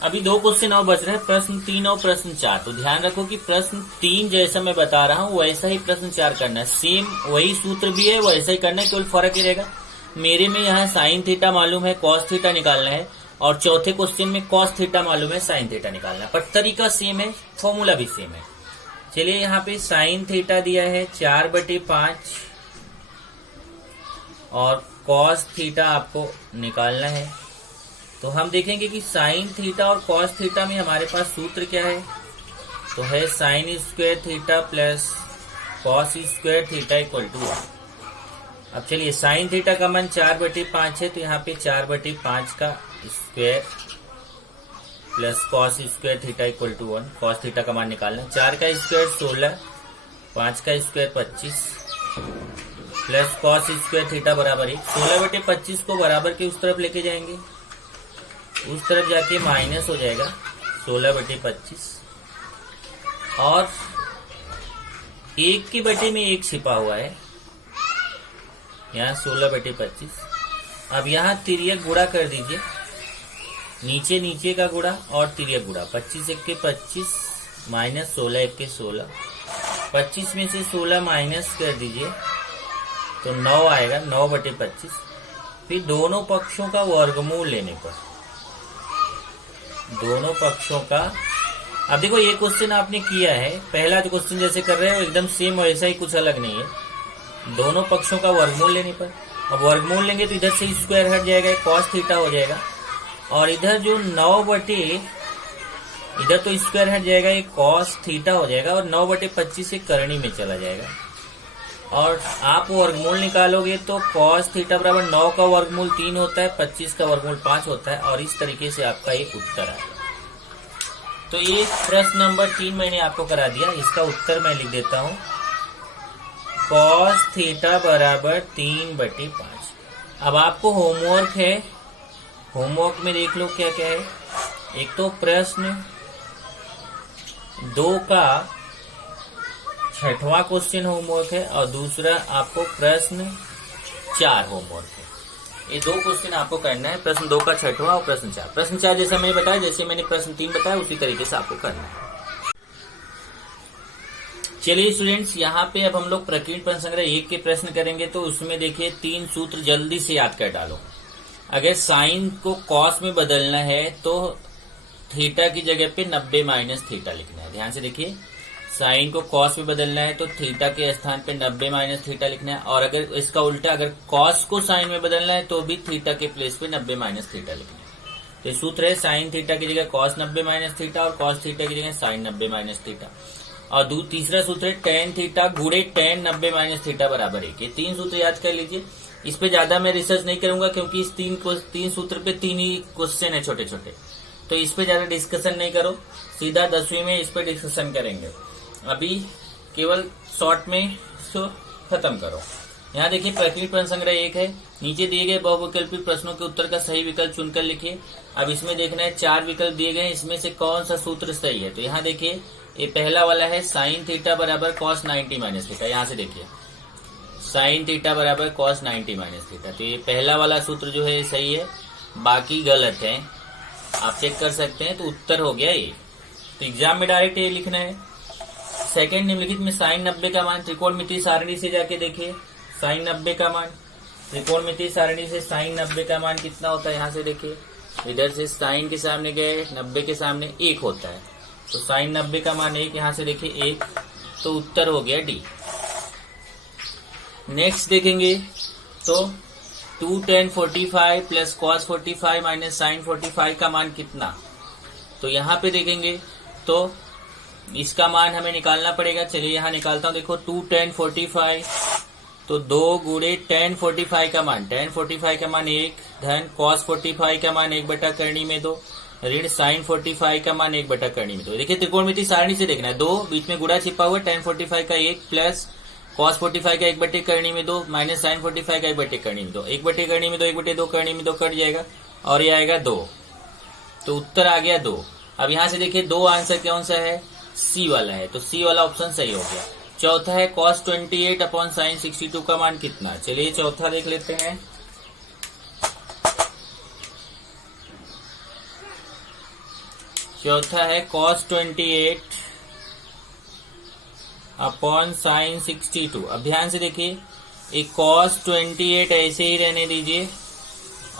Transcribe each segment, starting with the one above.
अभी 2 क्वेश्चन और बच रहे हैं, प्रश्न 3 और प्रश्न 4। तो ध्यान रखो कि प्रश्न 3 जैसा मैं बता रहा हूँ वैसा ही प्रश्न 4 करना है। सेम वही सूत्र भी है, वैसा ही करना है, केवल फर्क ही रहेगा। मेरे में यहाँ साइन थीटा मालूम है, कॉस थीटा निकालना है, और चौथे क्वेश्चन में कॉस थीटा मालूम है, साइन थीटा निकालना है। पर तरीका सेम है, फॉर्मूला भी सेम है। चलिए यहाँ पे साइन थीटा दिया है 4/5 और कॉस थीटा आपको निकालना है। तो हम देखेंगे कि साइन थीटा और कॉस थीटा में हमारे पास सूत्र क्या है। तो है sine square theta plus cos square theta equal to 1। अब चलिए साइन थीटा का मान 4/5 है, तो यहाँ पे 4/5 का square plus cos square theta equal to 1। Cos theta का मान निकालना, 4 का स्क्वायर 16, 5 का square 25 plus cos square theta बराबर 1। 16/25 को बराबर के उस तरफ लेके जाएंगे, उस तरफ जाके माइनस हो जाएगा 16/25 और 1 की बटे में 1 छिपा हुआ है, यहाँ 16/25। अब यहाँ तिर्यक गुणा कर दीजिए, नीचे नीचे का गुणा और तिर्यक गुणा। 25 1 के 25 माइनस 16 1 के 16, 25 में से 16 माइनस कर दीजिए तो 9 आएगा, 9/25। फिर दोनों पक्षों का वर्गमूल लेने पर, दोनों पक्षों का, अब देखो ये क्वेश्चन आपने किया है, पहला जो क्वेश्चन जैसे कर रहे हो एकदम सेम वैसा ही, कुछ अलग नहीं है। दोनों पक्षों का वर्गमूल लेने पर, अब वर्गमूल लेंगे तो इधर से स्क्वायर हट जाएगा, कॉस थीटा हो जाएगा, और इधर जो 9 इधर तो स्क्वायर हट जाएगा, ये कॉस थीटा हो जाएगा, और 9/25 से करणी में चला जाएगा। और आप वर्गमूल निकालोगे तो कॉस थीटा बराबर 9 का वर्गमूल 3 होता है, 25 का वर्गमूल 5 होता है, और इस तरीके से आपका ये उत्तर आएगा। तो ये प्रश्न नंबर 3 मैंने आपको करा दिया, इसका उत्तर मैं लिख देता हूँ, कॉस थीटा बराबर 3/5। अब आपको होमवर्क है, होमवर्क में देख लो क्या क्या है। एक तो प्रश्न 2 का 6वां क्वेश्चन होमवर्क है, और दूसरा आपको प्रश्न 4 होमवर्क है। ये 2 क्वेश्चन आपको करना है, प्रश्न 2 का 6वां और प्रश्न 4। प्रश्न 4 जैसा मैंने बताया, जैसे मैंने प्रश्न 3 बताया उसी तरीके से आपको करना है। चलिए स्टूडेंट्स, यहाँ पे अब हम लोग प्रकीर्ण प्रश्न संग्रह 1 के प्रश्न करेंगे। तो उसमें देखिए 3 सूत्र जल्दी से याद कर डालो। अगर साइन को कॉस में बदलना है तो थीटा की जगह पे 90 माइनस थीटा लिखना है। ध्यान से देखिए, साइन को कॉस में बदलना है तो थीटा के स्थान पे 90 माइनस थीटा लिखना है, और अगर इसका उल्टा, अगर कॉस को साइन में बदलना है तो भी थीटा के प्लेस पे 90 माइनस थीटा लिखना है। तो सूत्र है साइन थीटा की जगह कॉस 90 माइनस थीटा और कॉस थीटा की जगह साइन 90 माइनस थीटा। और तीसरा सूत्र है टेन थीटा गुणे टेन 90 माइनस थीटा बराबर 1। ये 3 सूत्र याद कर लीजिए। इस पे ज्यादा मैं रिसर्च नहीं करूंगा, क्योंकि इस 3 सूत्र पे 3 ही क्वेश्चन है छोटे छोटे, तो इस पे ज्यादा डिस्कशन नहीं करो, सीधा 10वीं में इस पे डिस्कशन करेंगे। अभी केवल शॉर्ट में इसको खत्म करो। यहाँ देखिए प्रकीर्ण प्रश्न संग्रह 1 है, नीचे दिए गए बहुविकल्पित प्रश्नों के उत्तर का सही विकल्प चुनकर लिखिए। अब इसमें देखना है 4 विकल्प दिए गए हैं, इसमें से कौन सा सूत्र सही है। तो यहाँ देखिए ये पहला वाला है साइन थीटा बराबर कॉस 90 माइनस थीटा। यहाँ से देखिए साइन थीटा बराबर कॉस 90 माइनस थीटा, तो ये पहला वाला सूत्र जो है सही है, बाकी गलत है, आप चेक कर सकते हैं। तो उत्तर हो गया ये। तो एग्जाम में डायरेक्ट ये लिखना है। सेकंड निम्नलिखित में साइन 90 का मान त्रिकोणमितीय सारणी से जाके देखिए, साइन 90 का मान त्रिकोणमितीय सारणी से साइन 90 का मान कितना होता है। यहाँ से देखिए, इधर से साइन के सामने गए, 90 के सामने 1 होता है, तो साइन 90 का मान 1, यहाँ से देखिए 1, तो उत्तर हो गया डी। नेक्स्ट देखेंगे तो 2 tan 45 plus cos 45 minus sine 45 का मान कितना। तो यहाँ पे देखेंगे तो इसका मान हमें निकालना पड़ेगा। चलिए यहाँ निकालता हूँ, देखो 2 tan 45, तो 2 गुणे tan 45 का मान, tan 45 का मान 1 धन cos 45 का मान 1/करणी में 2 ऋण sin 45 का मान 1/करणी में 2। देखिए त्रिकोणमितीय सारणी से देखना है, 2 बीच में गुणा छिपा हुआ, tan 45 का 1 प्लस cos 45 का 1/करणी में 2 माइनस sin 45 का 1/करणी में 2, 1/करणी में 2, 1/2 करणी में 2 कट जाएगा और ये आएगा 2, तो उत्तर आ गया 2। अब यहाँ से देखिए 2 आंसर कौन सा है, सी वाला है, तो सी वाला ऑप्शन सही हो गया। चौथा है cos 28 अपॉन sin 62 का मान कितना। चलिए चौथा देख लेते हैं। चौथा है cos 28 अपॉन साइन 62। अब ध्यान से देखिए, एक cos 28 ऐसे ही रहने दीजिए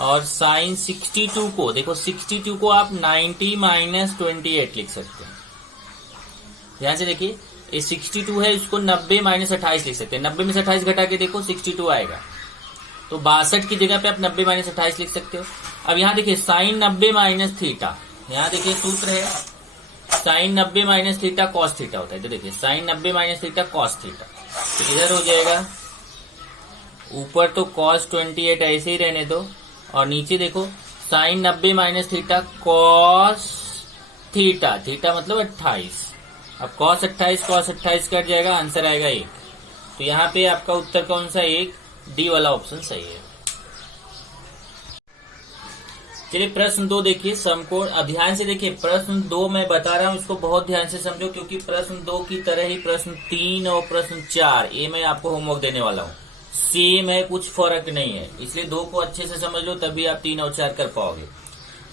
और साइन 62 को देखो, 62 को आप 90 माइनस 28 लिख सकते हैं। ध्यान से देखिए, ये 62 है, इसको 90 माइनस 28 लिख सकते हैं। 90 में से 28 घटा के देखो 62 आएगा, तो 62 की जगह पे आप 90 माइनस 28 लिख सकते हो। अब यहाँ देखिए साइन 90 माइनस थीटा, यहाँ देखिए सूत्र है sine 90 minus theta cos theta होता है। तो देखिए sine 90 minus theta cos theta, तो इधर हो जाएगा, ऊपर तो cos 28 ऐसे ही रहने दो और नीचे देखो sine 90 minus theta cos theta, theta मतलब 28। अब cos 28 कट जाएगा, आंसर आएगा 1। तो यहाँ पे आपका उत्तर कौन सा? 1, डी वाला ऑप्शन सही है। चलिए प्रश्न 2 देखिए, समकोण। अब ध्यान से देखिए, प्रश्न 2 मैं बता रहा हूँ, इसको बहुत ध्यान से समझो, क्योंकि प्रश्न 2 की तरह ही प्रश्न 3 और प्रश्न 4 ये मैं आपको होमवर्क देने वाला हूँ, सेम है, कुछ फर्क नहीं है। इसलिए 2 को अच्छे से समझ लो, तभी आप 3 और 4 कर पाओगे।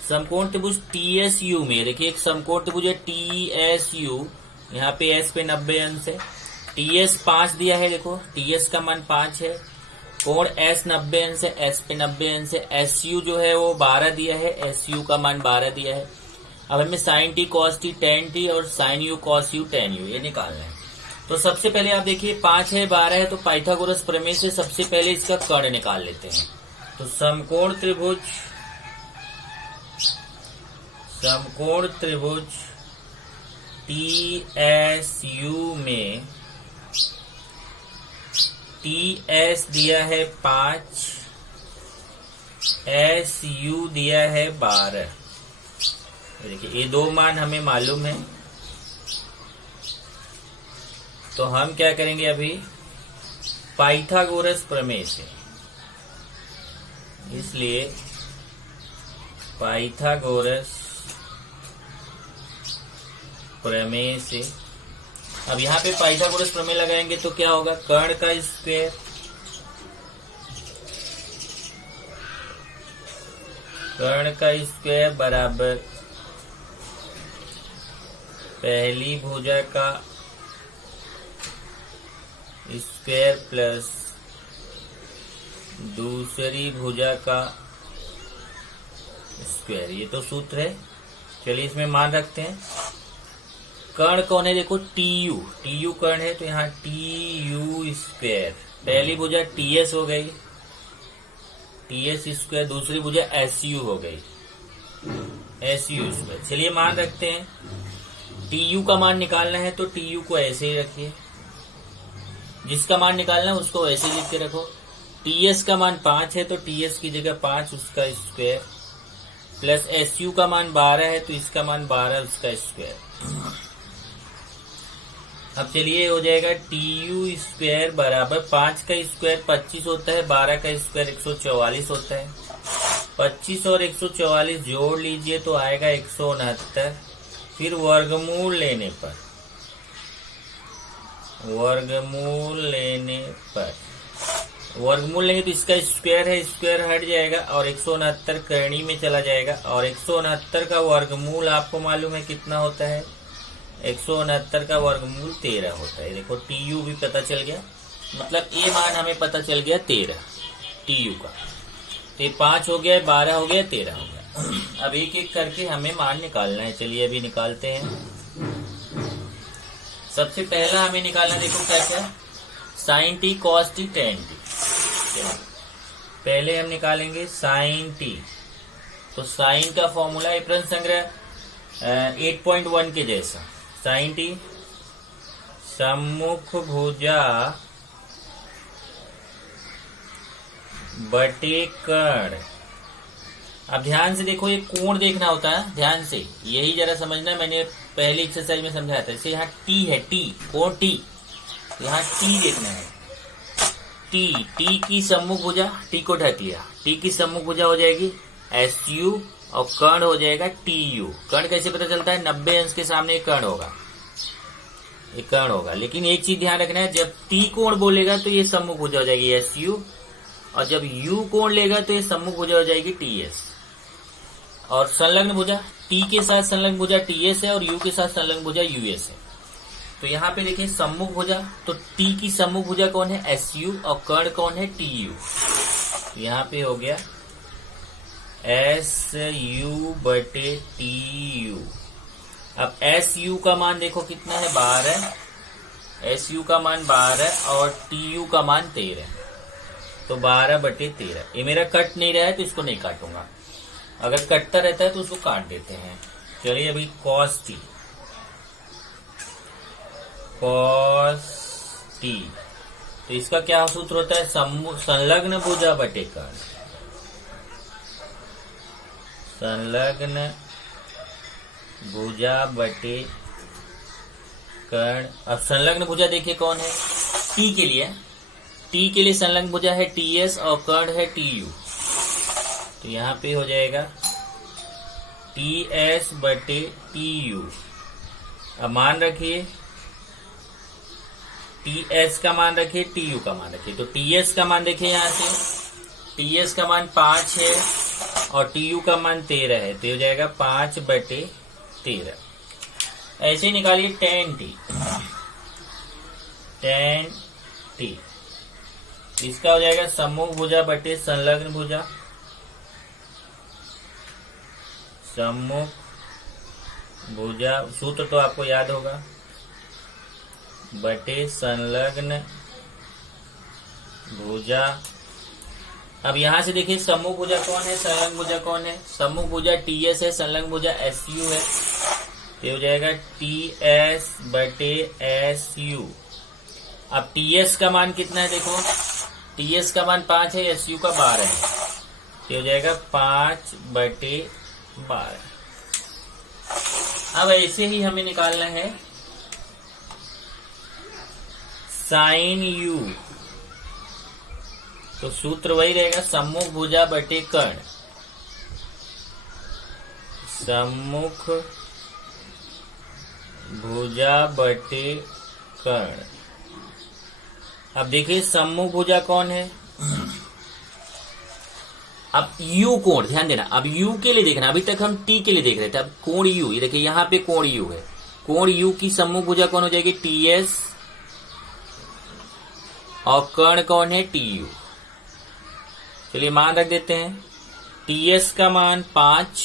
समकोण त्रिभुज TSU में देखिए, एक समकोण त्रिभुज है TSU, यहाँ पे S पे 90 अंश है, TS 5 दिया है, देखो TS का मान 5 है, कोण S 90 अंश है, S पे 90 अंश है, SU जो है वो 12 दिया है, SU का मान 12 दिया है। अब हमें sin t cos t tan t और sin u cos u tan u ये निकालना है। तो सबसे पहले आप देखिए 5 है 12 है, तो पाइथागोरस प्रमेय से सबसे पहले इसका कर्ण निकाल लेते हैं। तो समकोण त्रिभुज TSU में TS दिया है 5, SU दिया है 12। देखिए ये 2 मान हमें मालूम है, तो हम क्या करेंगे अभी, पाइथागोरस प्रमेय से, इसलिए पाइथागोरस प्रमेय से, अब यहाँ पे पाइथागोरस प्रमेय लगाएंगे तो क्या होगा, कर्ण का स्क्वायर बराबर पहली भुजा का स्क्वायर प्लस दूसरी भुजा का स्क्वायर, ये तो सूत्र है। चलिए इसमें मान रखते हैं। कर्ण कौन है, देखो TU कर्ण है, तो यहाँ TU स्क्वायर, पहली भुजा TS हो गई, TS स्क्वायर, दूसरी भुजा SU हो गई, SU स्क्वायर। चलिए मान रखते हैं, TU का मान निकालना है तो TU को ऐसे ही रखिए, जिसका मान निकालना है उसको वैसे लिख के रखो। TS का मान 5 है तो TS की जगह 5 उसका स्क्वायर, प्लस SU का मान 12 है तो इसका मान 12 उसका स्क्वायर। अब चलिए हो जाएगा TU स्क्वायर बराबर 5 का स्क्वायर 25 होता है, 12 का स्क्वायर 144 होता है। 25 और 144 जोड़ लीजिए तो आएगा 169। फिर वर्गमूल लेने लेंगे तो इसका स्क्वायर है, स्क्वायर हट जाएगा और 169 करणी में चला जाएगा, और 169 का वर्गमूल आपको मालूम है कितना होता है, 169 का वर्गमूल 13 होता है। देखो TU भी पता चल गया, मतलब ये मान हमें पता चल गया 13 TU का। तो 5 हो गया, 12 हो गया, 13 हो गया। अब एक एक करके हमें मान निकालना है। चलिए अभी निकालते हैं। सबसे पहला हमें निकालना, देखो क्या क्या, sin t cos t tan t। पहले हम निकालेंगे sin t, तो sin का फॉर्मूला है प्रश्न संग्रह 8.1 के जैसा, sin t सम्मुख भुजा बटे कर्ण। अब ध्यान से देखो, ये कोण देखना होता है, ध्यान से यही जरा समझना है, मैंने पहली एक्सरसाइज में समझाया था। जैसे यहाँ T है, T कोण T, यहाँ T देखना है, T की सम्मुख भुजा, T को ढक लिया, T की सम्मुख भुजा हो जाएगी SU और कर्ण हो जाएगा TU। कर्ण कैसे पता चलता है, 90 अंश के सामने एक कर्ण होगा, लेकिन एक चीज ध्यान रखना है, जब T कोण बोलेगा तो ये सम्मुख भुजा हो जाएगी SU, और जब U कोण लेगा तो ये सम्मुख भुजा हो जाएगी TS। और संलग्न भुजा टी के साथ संलग्न भुजा टीएस है और यू के साथ संलग्न भुजा यूएस है। तो यहाँ पे देखिए सम्मुख भुजा, तो टी की सम्मुख भुजा कौन है, एसयू, और कर्ण कौन है, टीयू। यहाँ पे हो गया एसयू बटे टीयू। अब एसयू का मान देखो कितना है, 12। एसयू का मान 12 और टीयू का मान 13, तो 12 बटे 13। ये मेरा कट नहीं रहा है तो इसको नहीं काटूंगा, अगर कटता रहता है तो उसको काट देते हैं। चलिए अभी कॉस टी, तो इसका क्या सूत्र होता है, संलग्न भुजा बटे कर्ण, संलग्न भुजा बटे कर्ण। अब संलग्न भुजा देखिए कौन है, टी के लिए संलग्न भुजा है टीएस और कर्ण है टीयू। तो यहाँ पे हो जाएगा टीएस बटे टीयू। अब मान रखिए टीएस का मान रखिए, टीयू का मान रखिए। तो टीएस का मान देखिए यहाँ से, टीएस का मान 5 है और टीयू का मान 13 है, तो हो जाएगा 5 बटे 13। ऐसे निकालिए tan टी, इसका हो जाएगा सम्मुख भुजा बटे संलग्न भुजा, सम्मुख भुजा सूत्र तो आपको याद होगा, बटे संलग्न भुजा। अब यहां से देखिए सम्मुख भुजा कौन है, संलग्न भुजा कौन है, सम्मुख भुजा टीएस है, संलग्न भुजा एसयू है, तो हो जाएगा टीएस बटे एसयू। अब टीएस का मान कितना है, देखो टीएस का मान 5 है, एसयू का 12 है, तो हो जाएगा 5 बटे 12। अब ऐसे ही हमें निकालना है साइन यू, तो सूत्र वही रहेगा, सम्मुख भुजा बटे कर्ण, सम्मुख भुजा बटे कर्ण। अब देखिए सम्मुख भुजा कौन है, अब यू कोण, ध्यान देना, अब यू के लिए देखना, अभी तक हम टी के लिए देख रहे थे, अब कोण यू, ये देखिए यहाँ पे कोण यू है, कोण यू की सम्मुख भुजा कौन हो जाएगी, टीएस, और कर्ण कौन है, टीयू। चलिए मान रख देते हैं, टीएस का मान 5,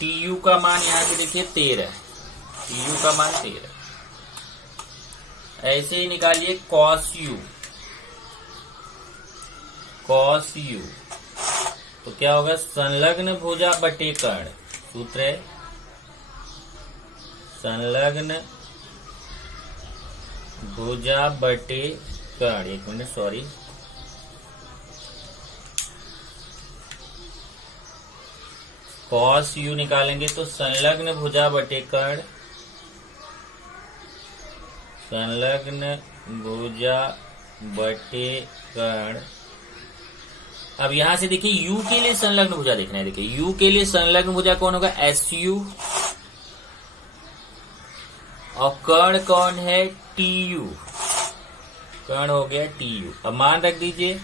टीयू का मान यहां से देखिए 13, टीयू का मान 13। ऐसे ही निकालिए कॉस यू, कॉस यू, तो क्या होगा, संलग्न भुजा बटे कर्ण, सूत्र है संलग्न भुजा बटे कर्ण। एक मिनट, सॉरी, कॉस यू निकालेंगे तो संलग्न भुजा बटे कर्ण, संलग्न भुजा बटे कर्ण। अब यहां से देखिए यू के लिए संलग्न भुजा देखना है, देखिए यू के लिए संलग्न भुजा कौन होगा, एसयू, और कर्ण कौन है, टीयू, कर्ण हो गया टीयू। अब मान रख दीजिए,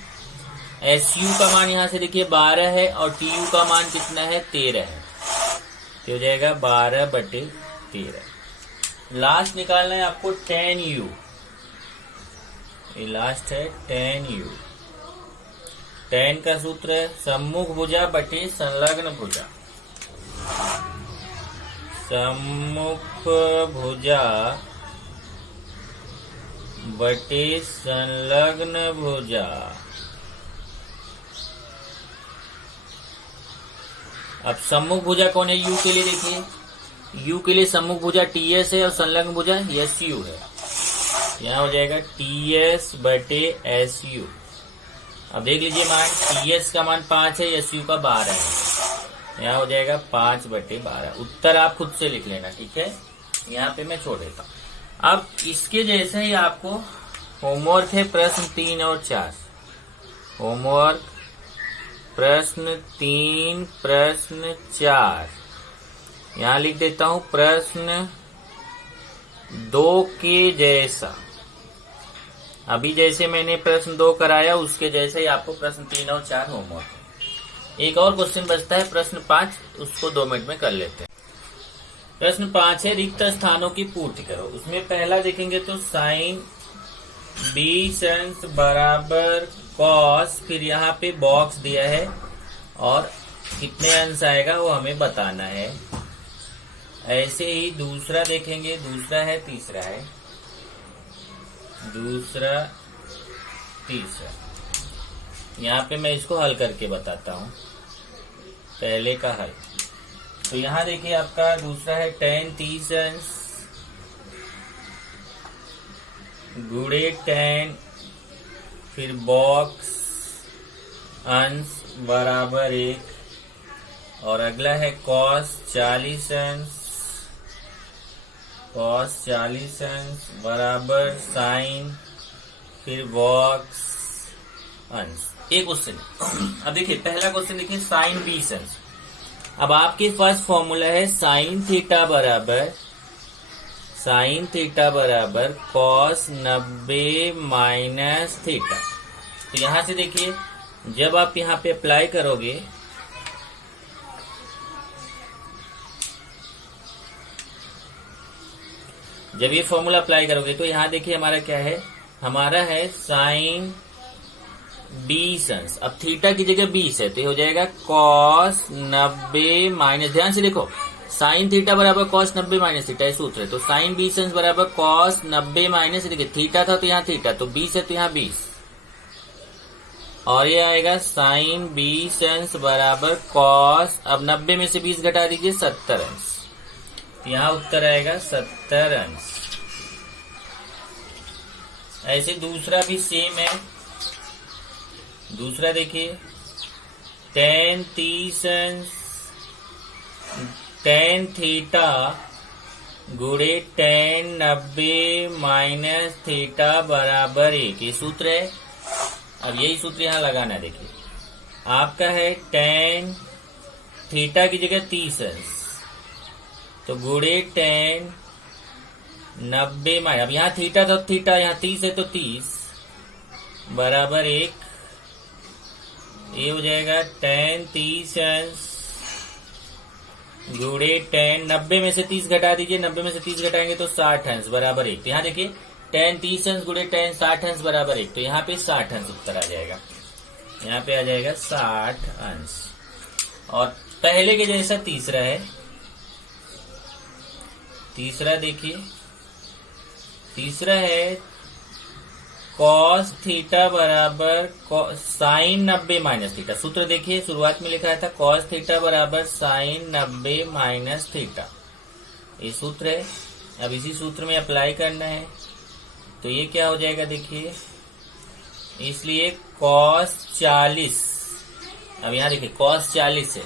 एसयू का मान यहां से देखिए 12 है और टीयू का मान कितना है, 13 है, तो हो जाएगा 12 बटे 13। लास्ट निकालना है आपको tan यू, ये लास्ट है tan यू। tan का सूत्र है सम्मुख भुजा बटे संलग्न भुजा, सम्मुख भुजा बटे संलग्न भुजा। अब सम्मुख भुजा कौन है, यू के लिए देखिए, यू के लिए सम्मुख भुजा टीएस है और संलग्न भुजा एसयू है, यहाँ हो जाएगा टीएस बटे एसयू। अब देख लीजिए मान, टीएस का मान 5 है, एसयू का 12 है, यहाँ हो जाएगा 5 बटे 12। उत्तर आप खुद से लिख लेना, ठीक है, यहाँ पे मैं छोड़ देता हूँ। अब इसके जैसे ही आपको होमवर्क है प्रश्न 3 और 4, होमवर्क प्रश्न 3 प्रश्न 4, यहाँ लिख देता हूं प्रश्न 2 के जैसा, अभी जैसे मैंने प्रश्न 2 कराया उसके जैसे ही आपको प्रश्न 3 और 4 होमवर्क है। एक और क्वेश्चन बचता है प्रश्न 5, उसको 2 मिनट में कर लेते हैं। प्रश्न 5 है रिक्त स्थानों की पूर्ति करो। उसमें पहला देखेंगे तो साइन b अंश बराबर कॉस, फिर यहाँ पे बॉक्स दिया है और कितने अंश आएगा वो हमें बताना है। ऐसे ही दूसरा देखेंगे, दूसरा है तीसरा है, दूसरा तीसरा। यहाँ पे मैं इसको हल करके बताता हूँ, पहले का हल। तो यहाँ देखिए आपका दूसरा है tan 30 अंश गुणे tan, फिर बॉक्स अंश बराबर 1, और अगला है cos 40 अंश बराबर साइन, फिर बॉक्स अंश। एक क्वेश्चन। अब देखिए पहला क्वेश्चन देखिए साइन 20 अंश। अब आपके पास फॉर्मूला है साइन थीटा बराबर कॉस 90 माइनस थीटा। तो यहां से देखिए जब आप यहां पे अप्लाई करोगे, जब ये फॉर्मूला अप्लाई करोगे तो यहां देखिए हमारा क्या है, हमारा है साइन 20 अंश। अब थीटा की जगह 20 है तो ये हो जाएगा कॉस 90 माइनस, ध्यान से देखो साइन थीटा बराबर कॉस 90 माइनस थीटा, सूत्र है। तो साइन 20 अंश बराबर कॉस 90 माइनस, देखिए थीटा था तो यहाँ थीटा, तो 20 है तो यहाँ 20, और ये आएगा साइन 20 अंश बराबर कॉस, अब 90 में से 20 घटा दीजिए 70 अंश, यहाँ उत्तर आएगा 70 अंश। ऐसे दूसरा भी सेम है। दूसरा देखिए tan 30 अंश tan थीटा गुणे tan 90 माइनस थीटा बराबर 1, ये सूत्र है। अब यही सूत्र यहाँ लगाना है। देखिए आपका है tan थीटा की जगह 30 अंश, तो गुणे tan 90 माइनस, अब यहाँ थीटा तो थीटा, यहाँ 30 है तो 30 बराबर 1, ये हो जाएगा tan 30 अंश गुणे tan 90 में से 30 घटा दीजिए, 90 में से 30 घटाएंगे तो 60 अंश बराबर 1। तो यहाँ देखिए tan 30 अंश गुणे tan 60 अंश बराबर 1, तो यहाँ पे 60 अंश उत्तर आ जाएगा, यहाँ पे आ जाएगा 60 अंश। और पहले के जैसा तीसरा है। तीसरा देखिए, तीसरा है कॉस थीटा बराबर साइन 90 माइनस थीटा। सूत्र देखिए शुरुआत में लिखा था कॉस थीटा बराबर साइन 90 माइनस थीटा, ये सूत्र है। अब इसी सूत्र में अप्लाई करना है, तो ये क्या हो जाएगा देखिए, इसलिए कॉस 40, अब यहाँ देखिए कॉस 40 है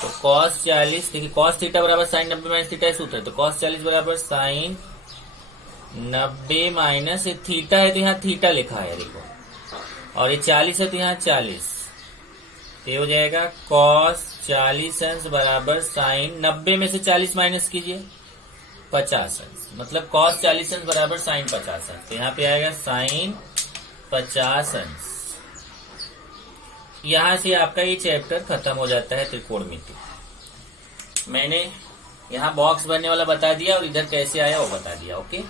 तो कॉस 40, देखिए कॉस थीटा बराबर साइन 90 माइनस थीटा सूत्र है, तो कॉस 40 बराबर साइन 90 माइनस थीटा है तो यहाँ थीटा लिखा है देखो, और ये 40 है तो यहाँ 40, तो ये हो जाएगा कॉस 40 अंश बराबर साइन 90 में से 40 माइनस कीजिए 50 अंश, मतलब कॉस 40 अंश बराबर साइन 50 अंश, तो यहाँ पे आएगा साइन 50 अंश। यहाँ से आपका ये चैप्टर खत्म हो जाता है त्रिकोणमिति। मैंने यहाँ बॉक्स भरने वाला बता दिया और इधर कैसे आया वो बता दिया। ओके।